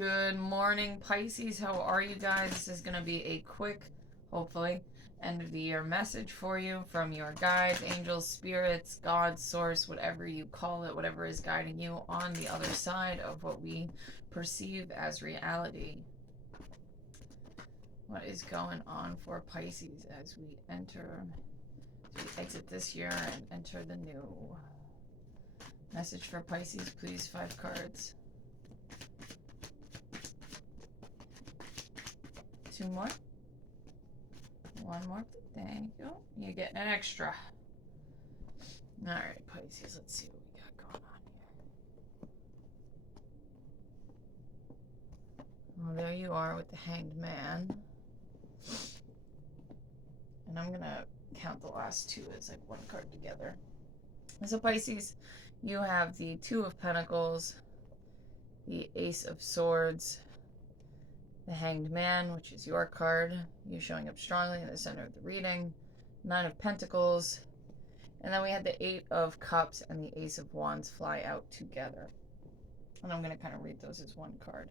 Good morning, Pisces. How are you guys? This is going to be a quick, hopefully, end of the year message for you from your guides, angels, spirits, God, source, whatever you call it, whatever is guiding you on the other side of what we perceive as reality. What is going on for Pisces as we exit this year and enter the new? Message for Pisces, please. 5 cards. 2 more. 1 more. Thank you. You get an extra. Alright, Pisces, let's see what we got going on here. Well, there you are with the Hanged Man. And I'm going to count the last 2 as like 1 card together. So Pisces, you have the 2 of Pentacles, the Ace of Swords, the Hanged Man, which is your card, you showing up strongly in the center of the reading, 9 of Pentacles, and then we had the 8 of Cups and the Ace of Wands fly out together. And I'm going to kind of read those as 1 card.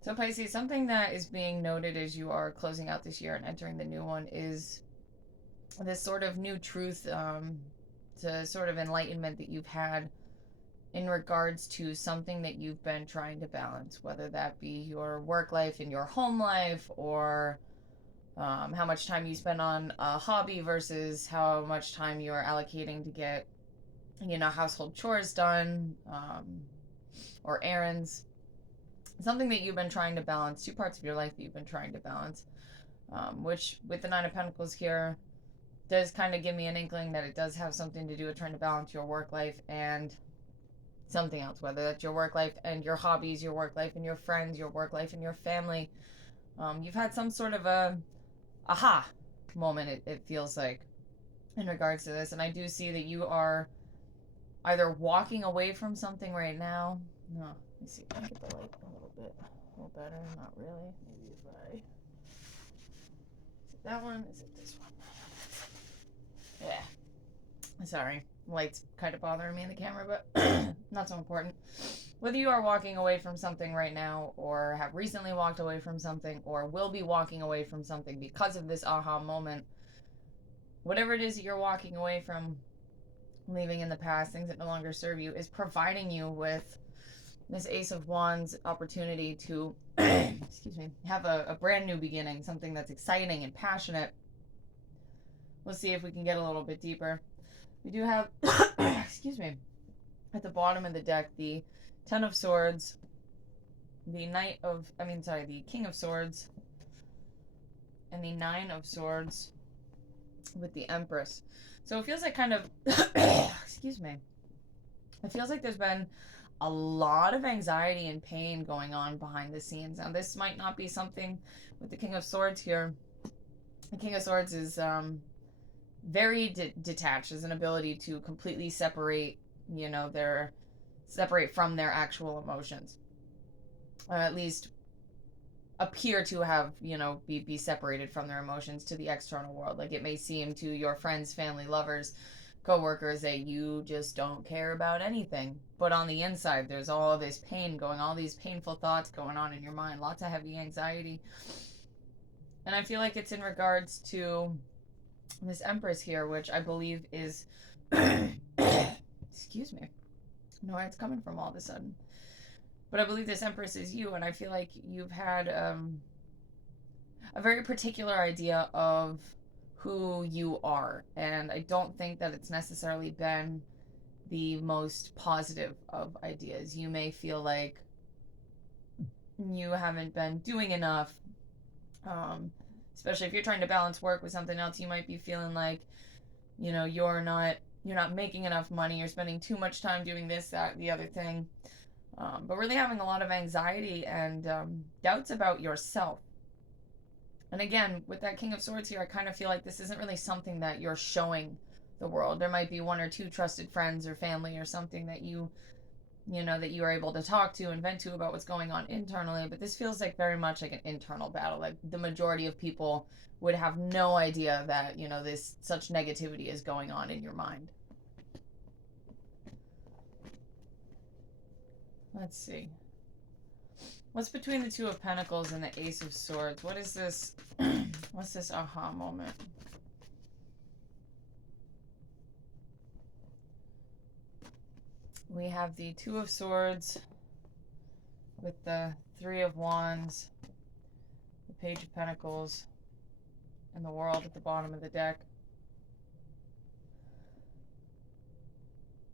So Pisces, something that is being noted as you are closing out this year and entering the new one is this sort of new truth, to sort of enlightenment that you've had in regards to something that you've been trying to balance, whether that be your work life and your home life, or how much time you spend on a hobby versus how much time you're allocating to get, household chores done, or errands. Something that you've been trying to balance, 2 parts of your life that you've been trying to balance, which with the 9 of Pentacles here does kind of give me an inkling that it does have something to do with trying to balance your work life and something else, whether that's your work life and your hobbies, your work life and your friends, your work life and your family. You've had some sort of a aha moment, it feels like, in regards to this. And I do see that you are either walking away from something right now. No, let me see if I can get the light a little better. Not really. Maybe if I... Is it that one? Is it this one? Yeah. Sorry. Light's kind of bothering me in the camera, but not so important. Whether you are walking away from something right now, or have recently walked away from something, or will be walking away from something because of this aha moment, whatever it is that you're walking away from, leaving in the past, things that no longer serve you, is providing you with this Ace of Wands opportunity to excuse me, have a brand new beginning, something that's exciting and passionate. We'll see if we can get a little bit deeper. We do have excuse me, at the bottom of the deck, the 10 of Swords, the the King of Swords, and the 9 of Swords with the Empress. So it feels like kind of excuse me, it feels like there's been a lot of anxiety and pain going on behind the scenes. Now, this might not be something with the King of Swords here. The King of Swords is very detached, has an ability to completely separate, separate from their actual emotions, or at least appear to have, be separated from their emotions to the external world. Like, it may seem to your friends, family, lovers, co-workers that you just don't care about anything, but on the inside there's all this pain going, all these painful thoughts going on in your mind, lots of heavy anxiety. And I feel like it's in regards to this Empress here, which I believe is excuse me, I don't know where it's coming from all of a sudden, but I believe this Empress is you. And I feel like you've had a very particular idea of who you are, and I don't think that it's necessarily been the most positive of ideas. You may feel like you haven't been doing enough, especially if you're trying to balance work with something else. You might be feeling like, you're not making enough money, you're spending too much time doing this, that, the other thing, but really having a lot of anxiety and doubts about yourself. And again, with that King of Swords here, I kind of feel like this isn't really something that you're showing the world. There might be 1 or 2 trusted friends or family or something that that you are able to talk to and vent to about what's going on internally. But this feels like very much like an internal battle. Like, the majority of people would have no idea that, this such negativity is going on in your mind. Let's see. What's between the Two of Pentacles and the Ace of Swords? What is this? What's this aha moment? We have the Two of Swords with the Three of Wands, the Page of Pentacles, and the World at the bottom of the deck.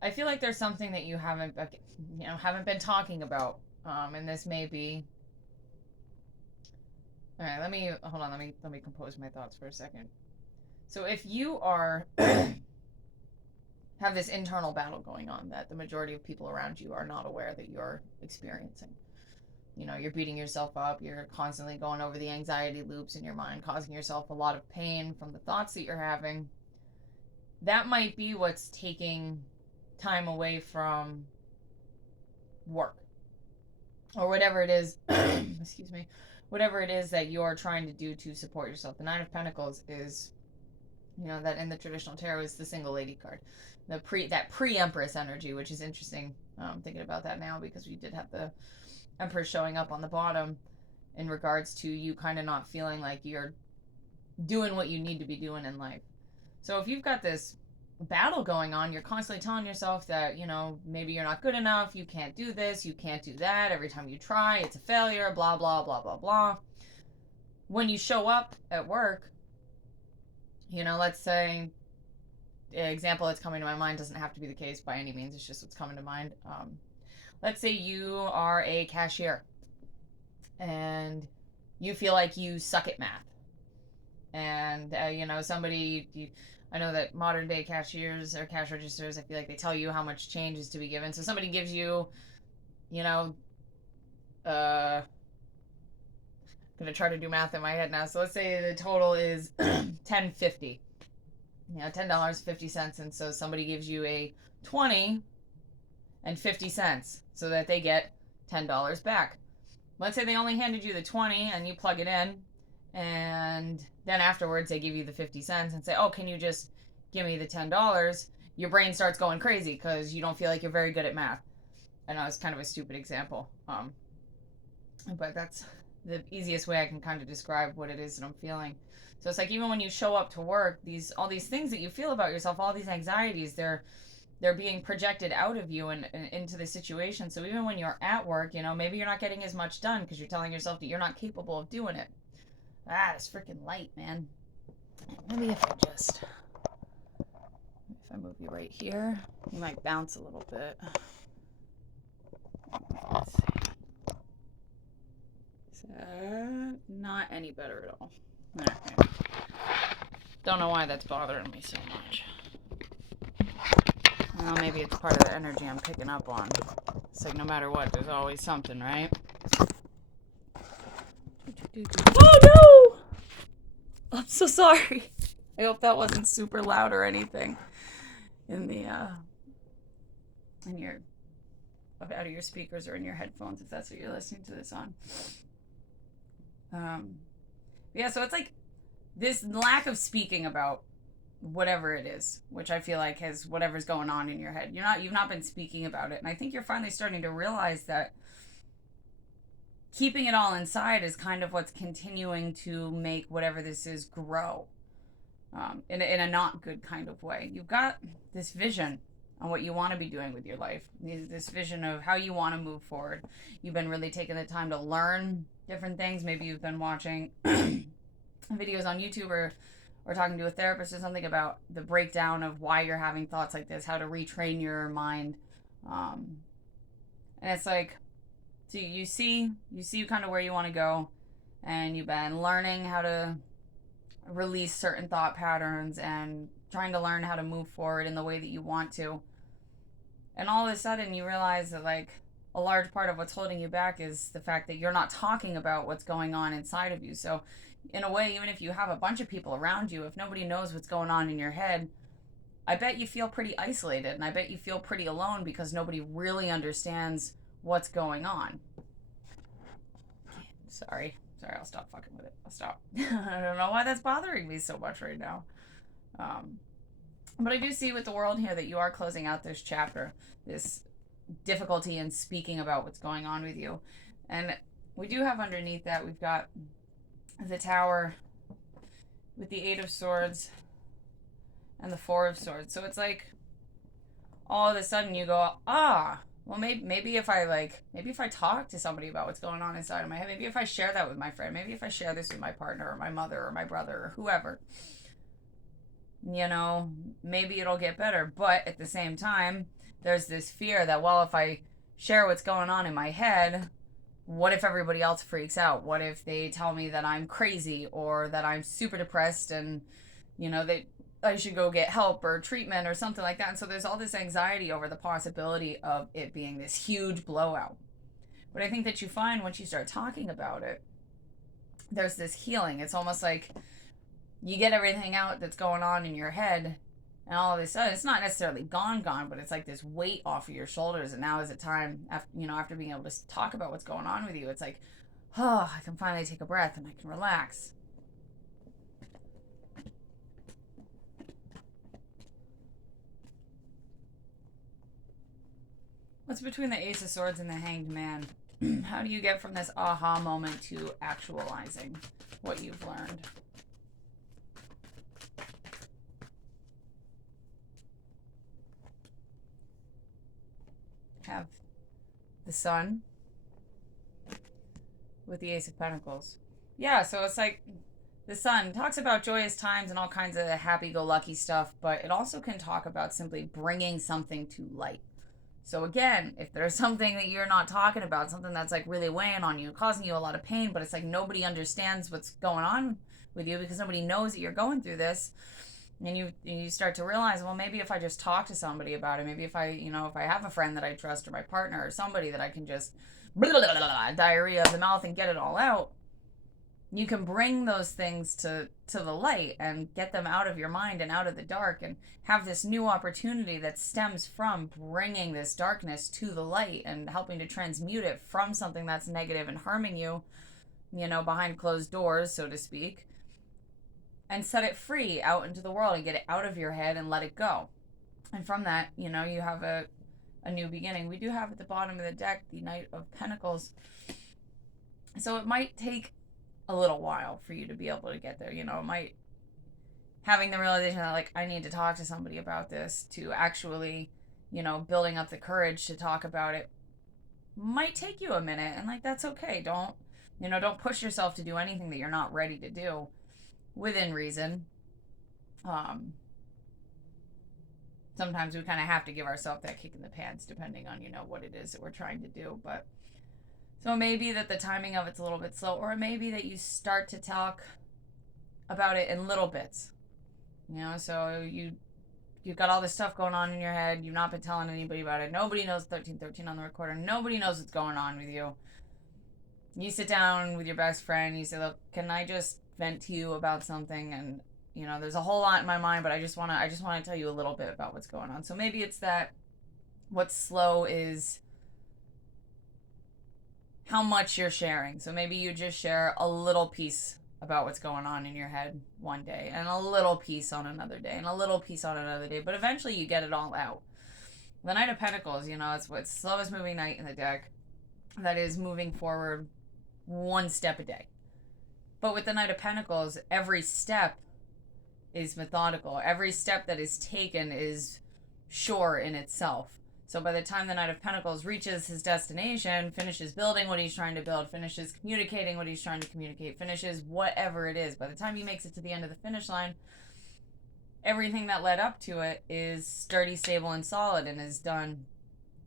I feel like there's something that you haven't been talking about, and this may be. All right, let me compose my thoughts for a second. So if you are have this internal battle going on that the majority of people around you are not aware that you're experiencing. You know, you're beating yourself up, you're constantly going over the anxiety loops in your mind, causing yourself a lot of pain from the thoughts that you're having. That might be what's taking time away from work. Or whatever it is, excuse me, whatever it is that you're trying to do to support yourself. The Nine of Pentacles is, you know, that in the traditional tarot is the single lady card. That pre-Empress energy, which is interesting. Thinking about that now because we did have the Empress showing up on the bottom in regards to you kind of not feeling like you're doing what you need to be doing in life. So if you've got this battle going on, you're constantly telling yourself that, you know, maybe you're not good enough, you can't do this, you can't do that, every time you try, it's a failure, blah, blah, blah, blah, blah. When you show up at work, you know, let's say, example that's coming to my mind doesn't have to be the case by any means, it's just what's coming to mind. Let's say you are a cashier and you feel like you suck at math. And, you know, I know that modern day cashiers or cash registers, I feel like they tell you how much change is to be given. So somebody gives you, you know, I'm going to try to do math in my head now. So let's say the total is $10.50. You know, $10.50. And so somebody gives you a 20 and 50 cents so that they get $10 back. Let's say they only handed you the 20 and you plug it in, and then afterwards they give you the 50 cents and say, oh, can you just give me the $10? Your brain starts going crazy because you don't feel like you're very good at math. I know it's kind of a stupid example, but that's the easiest way I can kind of describe what it is that I'm feeling. So it's like even when you show up to work, all these things that you feel about yourself, all these anxieties, they're being projected out of you and into the situation. So even when you're at work, you know, maybe you're not getting as much done because you're telling yourself that you're not capable of doing it. Ah, it's freaking light, man. Maybe if I move you right here, you might bounce a little bit. Let's see. Is that not any better at all? Okay. Don't know why that's bothering me so much. Well, maybe it's part of the energy I'm picking up on. It's like no matter what, there's always something, right? Oh no! I'm so sorry. I hope that wasn't super loud or anything in the in your out of your speakers or in your headphones if that's what you're listening to this on. Yeah, so it's like this lack of speaking about whatever it is, which I feel like has whatever's going on in your head. You've not been speaking about it, and I think you're finally starting to realize that keeping it all inside is kind of what's continuing to make whatever this is grow, in a not good kind of way. You've got this vision on what you want to be doing with your life, this vision of how you want to move forward. You've been really taking the time to learn different things. Maybe you've been watching videos on YouTube or talking to a therapist or something about the breakdown of why you're having thoughts like this, how to retrain your mind. And it's like, so you see kind of where you want to go, and you've been learning how to release certain thought patterns and trying to learn how to move forward in the way that you want to. And all of a sudden you realize that like a large part of what's holding you back is the fact that you're not talking about what's going on inside of you. So in a way, even if you have a bunch of people around you, if nobody knows what's going on in your head, I bet you feel pretty isolated, and I bet you feel pretty alone because nobody really understands what's going on. Sorry, I'll stop fucking with it. I'll stop. I don't know why that's bothering me so much right now. But I do see with the world here that you are closing out this chapter, this difficulty in speaking about what's going on with you. And we do have underneath that, we've got the Tower with the Eight of Swords and the Four of Swords. So it's like all of a sudden you go, well, maybe if I talk to somebody about what's going on inside of my head, maybe if I share that with my friend, maybe if I share this with my partner or my mother or my brother or whoever, maybe it'll get better. But at the same time, there's this fear that, well, if I share what's going on in my head, what if everybody else freaks out? What if they tell me that I'm crazy or that I'm super depressed and, that I should go get help or treatment or something like that? And so there's all this anxiety over the possibility of it being this huge blowout. But I think that you find once you start talking about it, there's this healing. It's almost like you get everything out that's going on in your head, and all of a sudden it's not necessarily gone, but it's like this weight off of your shoulders. And now is the time, after being able to talk about what's going on with you, it's like, I can finally take a breath and I can relax. What's between the Ace of Swords and the Hanged Man? How do you get from this aha moment to actualizing what you've learned? Have the Sun with the Ace of Pentacles. Yeah, so it's like the Sun talks about joyous times and all kinds of happy-go-lucky stuff, but it also can talk about simply bringing something to light. So again, if there's something that you're not talking about, something that's like really weighing on you, causing you a lot of pain, but it's like nobody understands what's going on with you because nobody knows that you're going through this, and you start to realize, well, maybe if I just talk to somebody about it, maybe if I have a friend that I trust or my partner or somebody that I can just diarrhea of the mouth and get it all out, you can bring those things to the light and get them out of your mind and out of the dark and have this new opportunity that stems from bringing this darkness to the light and helping to transmute it from something that's negative and harming you, behind closed doors, so to speak, and set it free out into the world and get it out of your head and let it go. And from that, you have a new beginning. We do have at the bottom of the deck the Knight of Pentacles. So it might take a little while for you to be able to get there. It might, having the realization that, like, I need to talk to somebody about this, to actually, building up the courage to talk about it, might take you a minute. And, like, that's okay. Don't push yourself to do anything that you're not ready to do within reason. Sometimes we kind of have to give ourselves that kick in the pants depending on, what it is that we're trying to do. But so maybe that the timing of it's a little bit slow, or maybe that you start to talk about it in little bits. So you've got all this stuff going on in your head. You've not been telling anybody about it. Nobody knows 1313 on the recorder. Nobody knows what's going on with you. You sit down with your best friend. You say, look, can I just vent to you about something? And, there's a whole lot in my mind, but I just want to tell you a little bit about what's going on. So maybe it's that what's slow is how much you're sharing. So maybe you just share a little piece about what's going on in your head one day, and a little piece on another day, and a little piece on another day, but eventually you get it all out. The Knight of Pentacles, it's what's slowest moving knight in the deck that is moving forward one step a day. But with the Knight of Pentacles, every step is methodical. Every step that is taken is sure in itself. So by the time the Knight of Pentacles reaches his destination, finishes building what he's trying to build, finishes communicating what he's trying to communicate, finishes whatever it is, by the time he makes it to the end of the finish line, everything that led up to it is sturdy, stable, and solid, and is done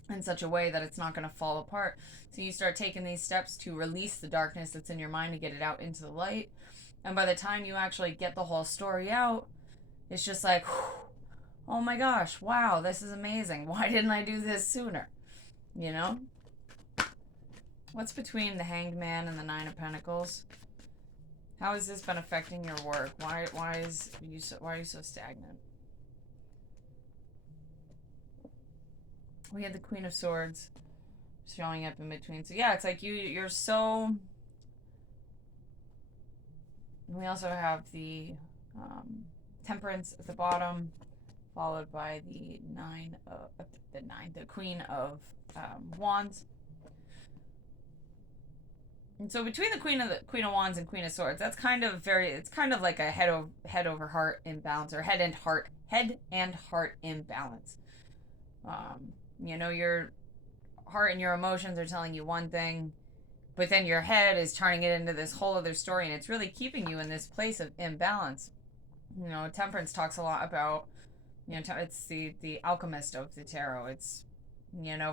in such a way that it's not going to fall apart. So you start taking these steps to release the darkness that's in your mind to get it out into the light. And by the time you actually get the whole story out, it's just like, oh my gosh, wow, this is amazing. Why didn't I do this sooner? What's between the Hanged Man and the Nine of Pentacles? How has this been affecting your work? Why are you so stagnant? We had the Queen of Swords showing up in between. So yeah, it's like you're so... We also have the Temperance at the bottom, followed by the Queen of Wands. And so between the Queen of Wands and Queen of Swords, that's kind of very. It's kind of like a head over heart imbalance, or head and heart imbalance. Your heart and your emotions are telling you one thing, but then your head is turning it into this whole other story, and it's really keeping you in this place of imbalance. Temperance talks a lot about, it's the alchemist of the tarot. It's,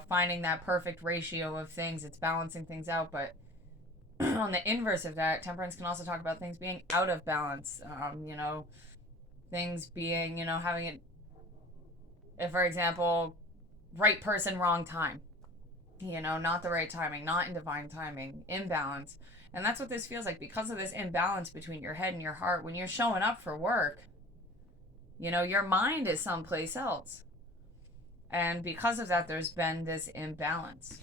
finding that perfect ratio of things. It's balancing things out, but on the inverse of that, temperance can also talk about things being out of balance. Things being, having it, if, for example, right person, wrong time. Not the right timing, not in divine timing, imbalance. And that's what this feels like because of this imbalance between your head and your heart. When you're showing up for work, your mind is someplace else. And because of that, there's been this imbalance.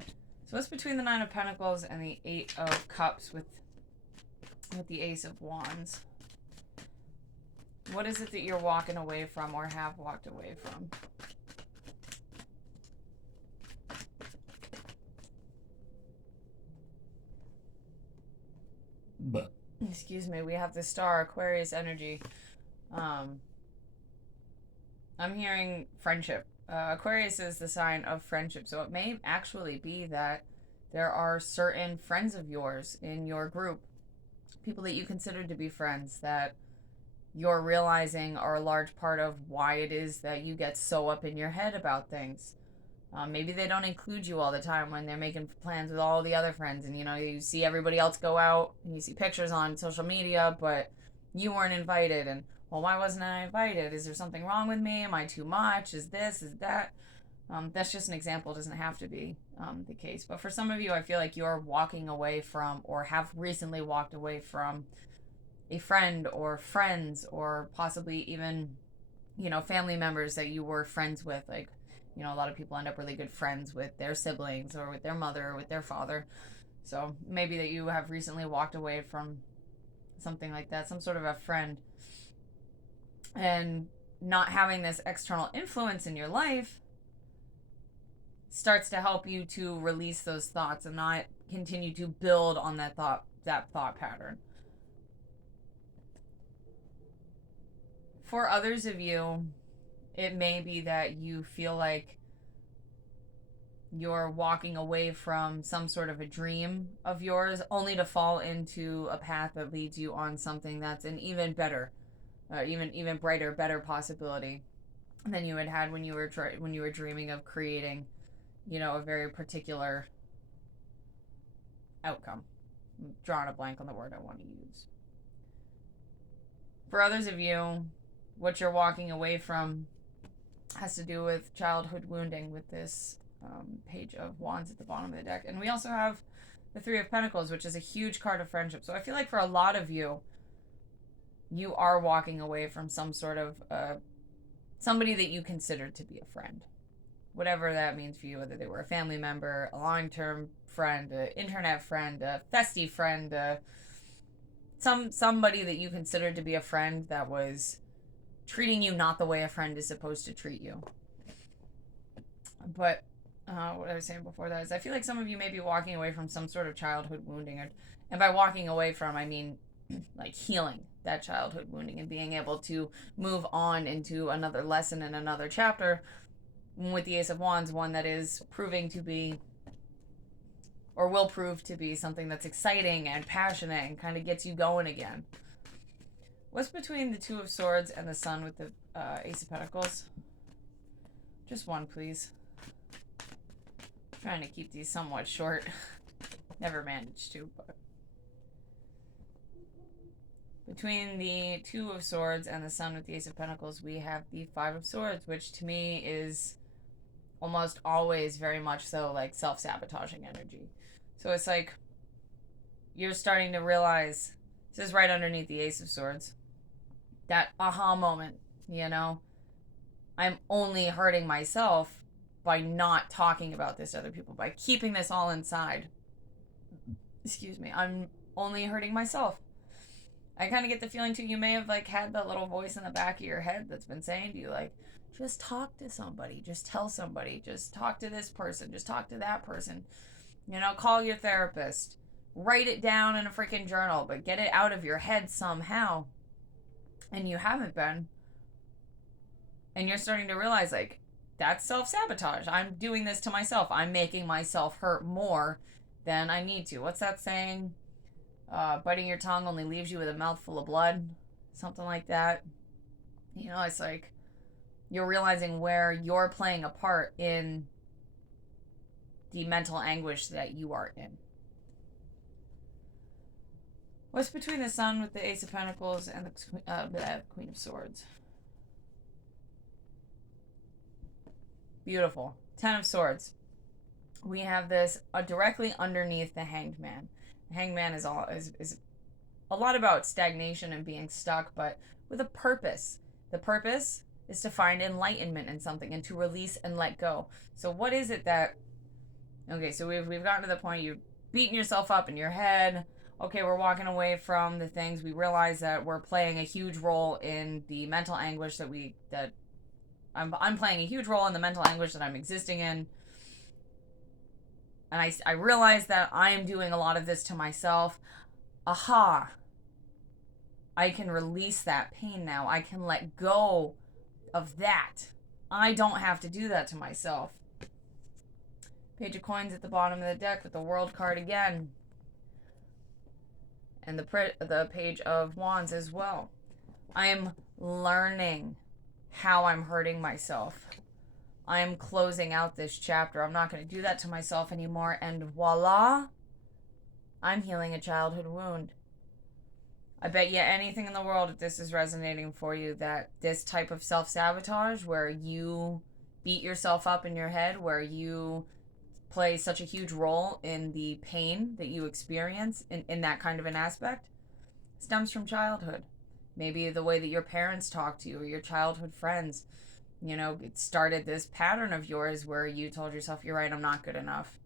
So what's between the Nine of Pentacles and the Eight of Cups with the Ace of Wands? What is it that you're walking away from or have walked away from? But excuse me, we have the Star, Aquarius energy. I'm hearing friendship. Aquarius is the sign of friendship, so it may actually be that there are certain friends of yours in your group, people that you consider to be friends, that you're realizing are a large part of why it is that you get so up in your head about things. Maybe they don't include you all the time when they're making plans with all the other friends, and you see everybody else go out and you see pictures on social media, but you weren't invited. And, well, why wasn't I invited? Is there something wrong with me? Am I too much? Is this? Is that? That's just an example. It doesn't have to be the case. But for some of you, I feel like you're walking away from, or have recently walked away from, a friend or friends, or possibly even, family members that you were friends with. Like, a lot of people end up really good friends with their siblings or with their mother or with their father. So maybe that you have recently walked away from something like that, some sort of a friend. And not having this external influence in your life starts to help you to release those thoughts and not continue to build on that thought pattern. For others of you, it may be that you feel like you're walking away from some sort of a dream of yours, only to fall into a path that leads you on something that's an even better, even brighter, better possibility than you had when you were dreaming of creating, a very particular outcome. I'm drawing a blank on the word I want to use. For others of you, what you're walking away from has to do with childhood wounding with this Page of Wands at the bottom of the deck. And we also have the Three of Pentacles, which is a huge card of friendship. So I feel like for a lot of you, you are walking away from some sort of somebody that you considered to be a friend. Whatever that means for you, whether they were a family member, a long-term friend, an internet friend, a festy friend, somebody that you considered to be a friend that was treating you not the way a friend is supposed to treat you. But what I was saying before that is I feel like some of you may be walking away from some sort of childhood wounding. And by walking away from, I mean like healing that childhood wounding and being able to move on into another lesson and another chapter with the Ace of Wands, one that is proving to be, or will prove to be, something that's exciting and passionate and kind of gets you going again. What's between the Two of Swords and the Sun with the Ace of Pentacles? Just one, please. I'm trying to keep these somewhat short. Never managed to, but... Between the Two of Swords and the Sun with the Ace of Pentacles, we have the Five of Swords, which to me is almost always very much so like self-sabotaging energy. So it's like you're starting to realize, this is right underneath the Ace of Swords, that aha moment, I'm only hurting myself by not talking about this to other people, by keeping this all inside. Excuse me, I'm only hurting myself. I kind of get the feeling too, you may have like had that little voice in the back of your head that's been saying to you like, Just talk to somebody. Just tell somebody. Just talk to this person. Just talk to that person. You know, call your therapist. Write it down in a freaking journal, but get it out of your head somehow. And you haven't been. And you're starting to realize, like, that's self-sabotage. I'm doing this to myself. I'm making myself hurt more than I need to. What's that saying? Biting your tongue only leaves you with a mouthful of blood. Something like that. You know, it's like you're realizing where you're playing a part in the mental anguish that you are in. What's between the Sun with the Ace of Pentacles and the Queen of Swords? Beautiful. Ten of Swords. We have this directly underneath the Hanged Man. The Hanged Man is a lot about stagnation and being stuck, but with a purpose. The purpose is to find enlightenment in something and to release and let go. So what is it that... Okay, so we've gotten to the point you're beating yourself up in your head. Okay, we're walking away from the things. We realize that we're playing a huge role in the mental anguish that I'm playing a huge role in the mental anguish that I'm existing in. And I realize that I am doing a lot of this to myself. Aha. I can release that pain now. I can let go of that. I don't have to do that to myself. Page of Coins at the bottom of the deck with the World card again. And the Page of Wands as well. I am learning how I'm hurting myself. I'm closing out this chapter. I'm not going to do that to myself anymore. And voila, I'm healing a childhood wound. I bet you anything in the world, if this is resonating for you, that this type of self-sabotage where you beat yourself up in your head, where you play such a huge role in the pain that you experience in that kind of an aspect, stems from childhood. Maybe the way that your parents talk to you or your childhood friends. You know, it started this pattern of yours where you told yourself, you're right, I'm not good enough.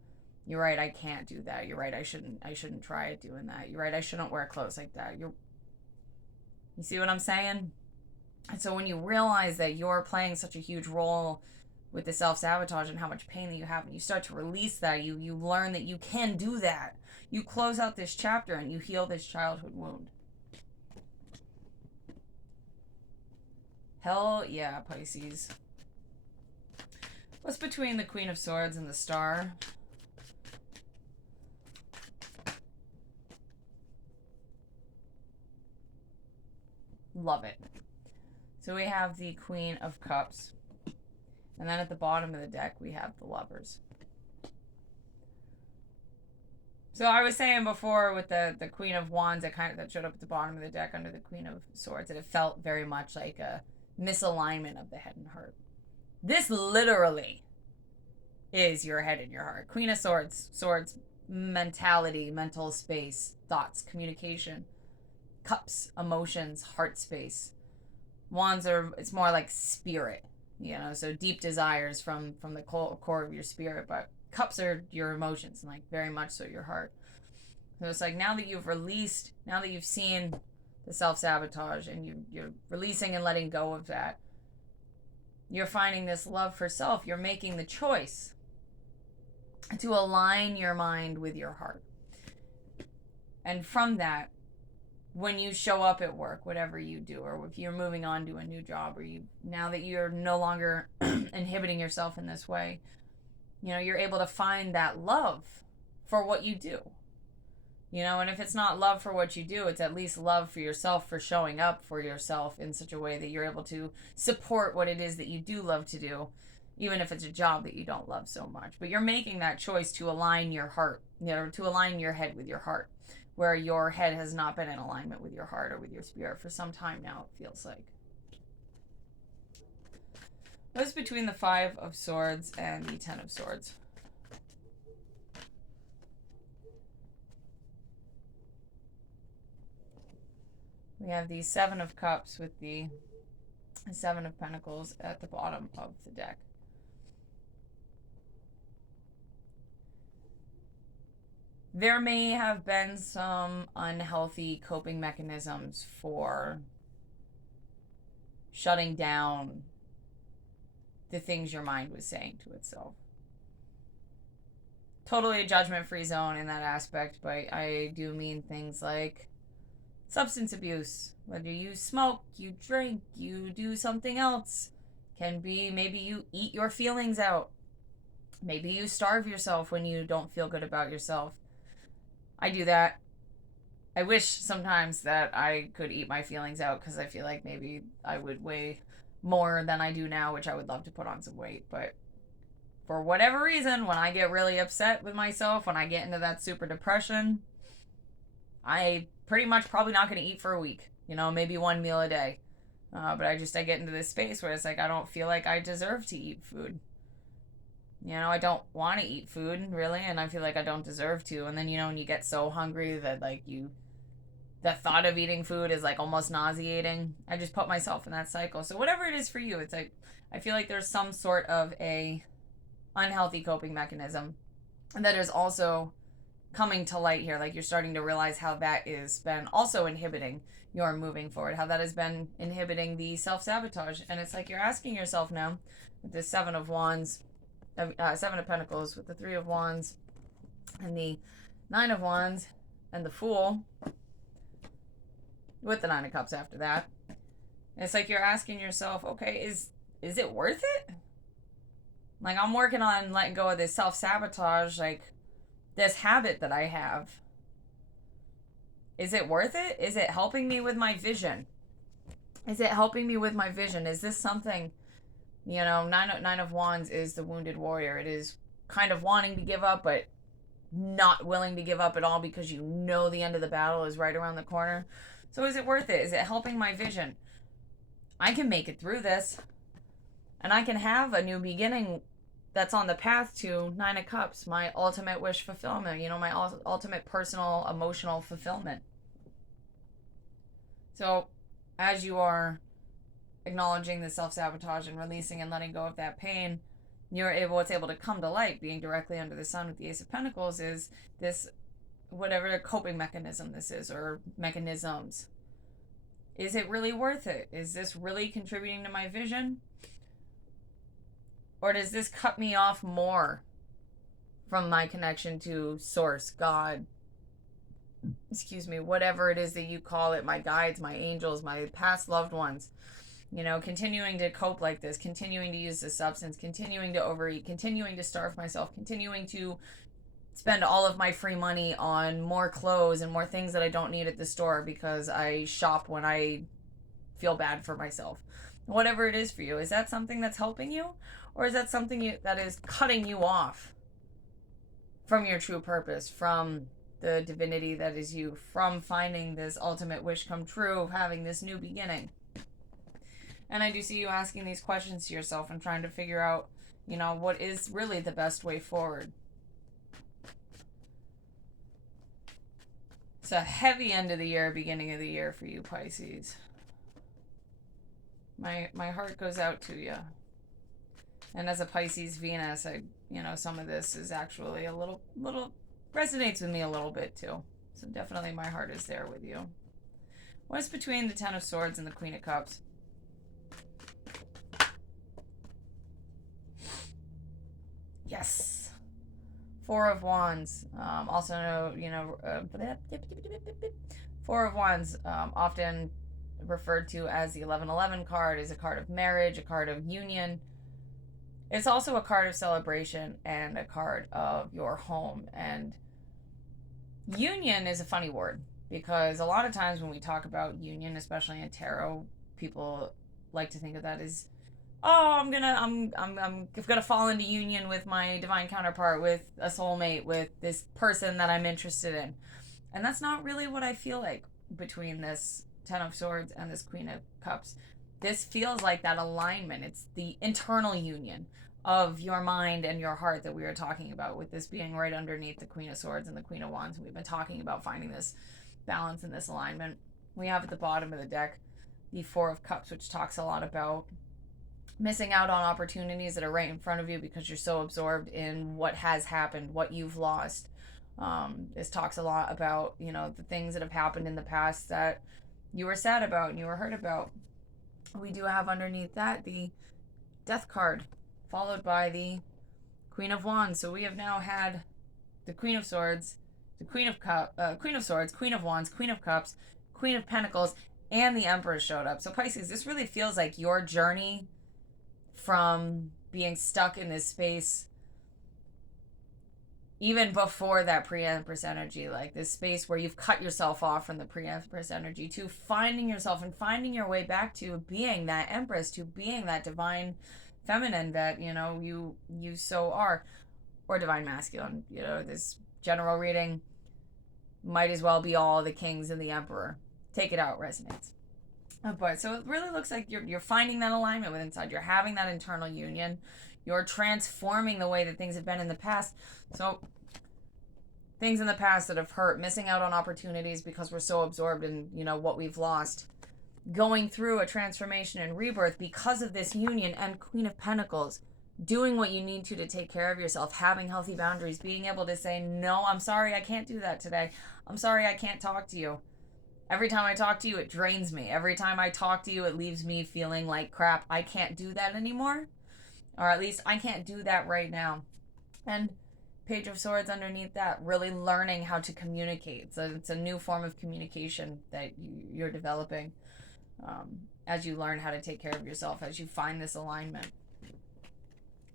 You're right, I can't do that. You're right, I shouldn't try doing that. You're right, I shouldn't wear clothes like that. You see what I'm saying? And so when you realize that you're playing such a huge role with the self-sabotage and how much pain that you have, and you start to release that, you learn that you can do that. You close out this chapter and you heal this childhood wound. Hell yeah, Pisces. What's between the Queen of Swords and the Star? Love it. So we have the Queen of Cups. And then at the bottom of the deck, we have the Lovers. So I was saying before with the Queen of Wands that showed up at the bottom of the deck under the Queen of Swords, that it felt very much like a misalignment of the head and heart. This literally is your head and your heart. Queen of Swords, mentality, mental space, thoughts, communication. Cups, emotions, heart space. Wands it's more like spirit, you know, so deep desires from the core of your spirit, but cups are your emotions, and like very much so your heart. So it's like now that you've released, now that you've seen the self-sabotage and you're releasing and letting go of that, you're finding this love for self. You're making the choice to align your mind with your heart. And from that, when you show up at work, whatever you do, or if you're moving on to a new job, or now that you're no longer inhibiting yourself in this way, you know, you're able to find that love for what you do. You know, and if it's not love for what you do, it's at least love for yourself, for showing up for yourself in such a way that you're able to support what it is that you do love to do, even if it's a job that you don't love so much. But you're making that choice to align your heart, you know, to align your head with your heart, where your head has not been in alignment with your heart or with your spirit for some time now, it feels like. What's between the Five of Swords and the Ten of Swords? We have the Seven of Cups with the Seven of Pentacles at the bottom of the deck. There may have been some unhealthy coping mechanisms for shutting down the things your mind was saying to itself. Totally a judgment-free zone in that aspect, but I do mean things like substance abuse. Whether you smoke, you drink, you do something else. Can be maybe you eat your feelings out. Maybe you starve yourself when you don't feel good about yourself. I do that. I wish sometimes that I could eat my feelings out because I feel like maybe I would weigh more than I do now, which I would love to put on some weight. But for whatever reason, when I get really upset with myself, when I get into that super depression, I pretty much probably not going to eat for a week. Maybe one meal a day. But I get into this space where it's like I don't feel like I deserve to eat food. I don't want to eat food, really, and I feel like I don't deserve to. And then, when you get so hungry that, like, the thought of eating food is, like, almost nauseating, I just put myself in that cycle. So whatever it is for you, it's like, I feel like there's some sort of a unhealthy coping mechanism that is also coming to light here. Like, you're starting to realize how that is been also inhibiting your moving forward, how that has been inhibiting the self-sabotage. And it's like you're asking yourself now, with this Seven of Wands, Seven of Pentacles, with the Three of Wands and the Nine of Wands and the Fool with the Nine of Cups after that. And it's like you're asking yourself, okay, is it worth it? Like, I'm working on letting go of this self-sabotage, like this habit that I have. Is it worth it? Is it helping me with my vision? Is it helping me with my vision? Is this something, Nine of Wands is the wounded warrior. It is kind of wanting to give up, but not willing to give up at all because the end of the battle is right around the corner. So is it worth it? Is it helping my vision? I can make it through this. And I can have a new beginning that's on the path to Nine of Cups, my ultimate wish fulfillment, my ultimate personal, emotional fulfillment. So as you are acknowledging the self-sabotage and releasing and letting go of that pain, it's able to come to light. Being directly under the sun with the Ace of Pentacles is this, whatever coping mechanism this is, or mechanisms. Is it really worth it? Is this really contributing to my vision? Or does this cut me off more from my connection to Source, God, whatever it is that you call it, my guides, my angels, my past loved ones? Continuing to cope like this, continuing to use the substance, continuing to overeat, continuing to starve myself, continuing to spend all of my free money on more clothes and more things that I don't need at the store because I shop when I feel bad for myself. Whatever it is for you, is that something that's helping you? Or is that something that is cutting you off from your true purpose, from the divinity that is you, from finding this ultimate wish come true, of having this new beginning? And I do see you asking these questions to yourself and trying to figure out, what is really the best way forward. It's a heavy end of the year, beginning of the year for you, Pisces. My heart goes out to you. And as a Pisces Venus, some of this is actually a little resonates with me a little bit too. So definitely my heart is there with you. What's between the Ten of Swords and the Queen of Cups? Yes. Four of Wands. Also, Four of Wands, often referred to as the 1111 card, is a card of marriage, a card of union. It's also a card of celebration and a card of your home. And union is a funny word because a lot of times when we talk about union, especially in tarot, people like to think of that as, oh, I'm gonna fall into union with my divine counterpart, with a soulmate, with this person that I'm interested in. And that's not really what I feel like between this Ten of Swords and this Queen of Cups. This feels like that alignment. It's the internal union of your mind and your heart that we were talking about, with this being right underneath the Queen of Swords and the Queen of Wands. We've been talking about finding this balance and this alignment. We have at the bottom of the deck the Four of Cups, which talks a lot about missing out on opportunities that are right in front of you because you're so absorbed in what has happened, what you've lost. This talks a lot about, the things that have happened in the past that you were sad about and you were hurt about. We do have underneath that the Death card, followed by the Queen of Wands. So we have now had the Queen of Swords, the Queen of Swords, Queen of Wands, Queen of Cups, Queen of Pentacles, and the Emperor showed up. So Pisces, this really feels like your journey from being stuck in this space even before that pre-empress energy, like this space where you've cut yourself off from the pre-empress energy, to finding yourself and finding your way back to being that empress, to being that divine feminine that you so are, or divine masculine. This general reading might as well be all the kings and the emperor. Take it out, resonates. But so it really looks like you're finding that alignment with inside. You're having that internal union. You're transforming the way that things have been in the past. So things in the past that have hurt, missing out on opportunities because we're so absorbed in, what we've lost. Going through a transformation and rebirth because of this union and Queen of Pentacles. Doing what you need to take care of yourself, having healthy boundaries, being able to say, no, I'm sorry, I can't do that today. I'm sorry, I can't talk to you. Every time I talk to you, it drains me. Every time I talk to you, it leaves me feeling like crap. I can't do that anymore. Or at least I can't do that right now. And Page of Swords underneath that, really learning how to communicate. So it's a new form of communication that you're developing as you learn how to take care of yourself, as you find this alignment.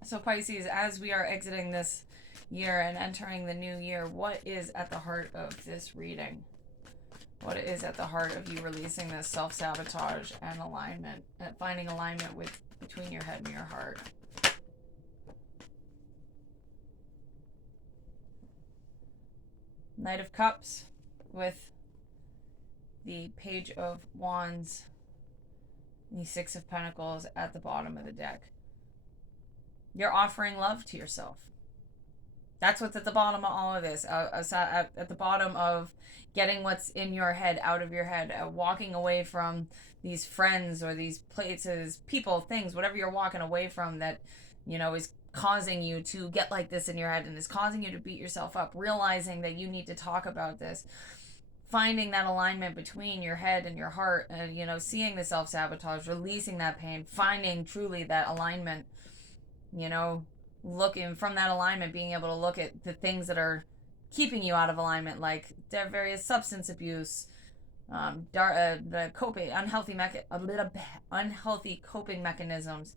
So Pisces, as we are exiting this year and entering the new year, what is at the heart of this reading? What is at the heart of you releasing this self-sabotage and alignment, and finding alignment between your head and your heart? Knight of Cups with the Page of Wands and the Six of Pentacles at the bottom of the deck. You're offering love to yourself. That's what's at the bottom of all of this. At the bottom of getting what's in your head out of your head, walking away from these friends or these places, people, things, whatever you're walking away from that, is causing you to get like this in your head and is causing you to beat yourself up, realizing that you need to talk about this, finding that alignment between your head and your heart, and, seeing the self-sabotage, releasing that pain, finding truly that alignment, looking from that alignment, being able to look at the things that are keeping you out of alignment, like their various substance abuse, the unhealthy coping mechanisms,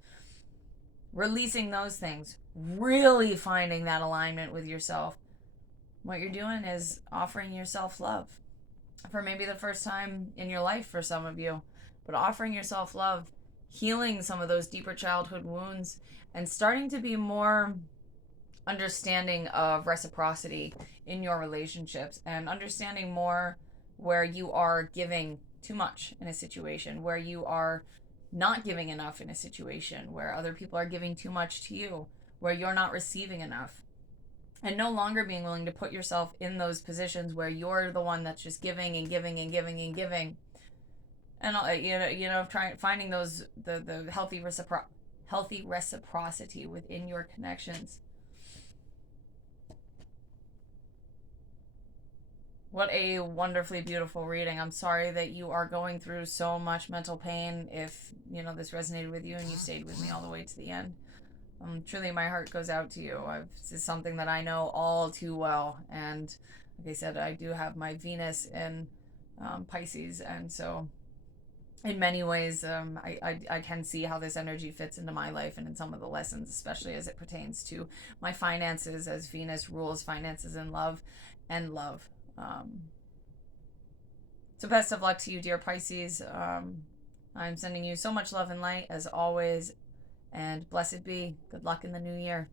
releasing those things, really finding that alignment with yourself. What you're doing is offering yourself love for maybe the first time in your life for some of you, but offering yourself love, healing some of those deeper childhood wounds, and starting to be more understanding of reciprocity in your relationships, and understanding more where you are giving too much in a situation, where you are not giving enough in a situation, where other people are giving too much to you, where you're not receiving enough, and no longer being willing to put yourself in those positions where you're the one that's just giving and giving and giving and giving, and finding those the healthy reciprocity within your connections. What a wonderfully beautiful reading. I'm sorry that you are going through so much mental pain. If, this resonated with you and you stayed with me all the way to the end. Truly, my heart goes out to you. This is something that I know all too well. And like I said, I do have my Venus in Pisces. And so in many ways, I can see how this energy fits into my life and in some of the lessons, especially as it pertains to my finances, as Venus rules finances and love. So best of luck to you, dear Pisces. I'm sending you so much love and light as always, and blessed be. Good luck in the new year.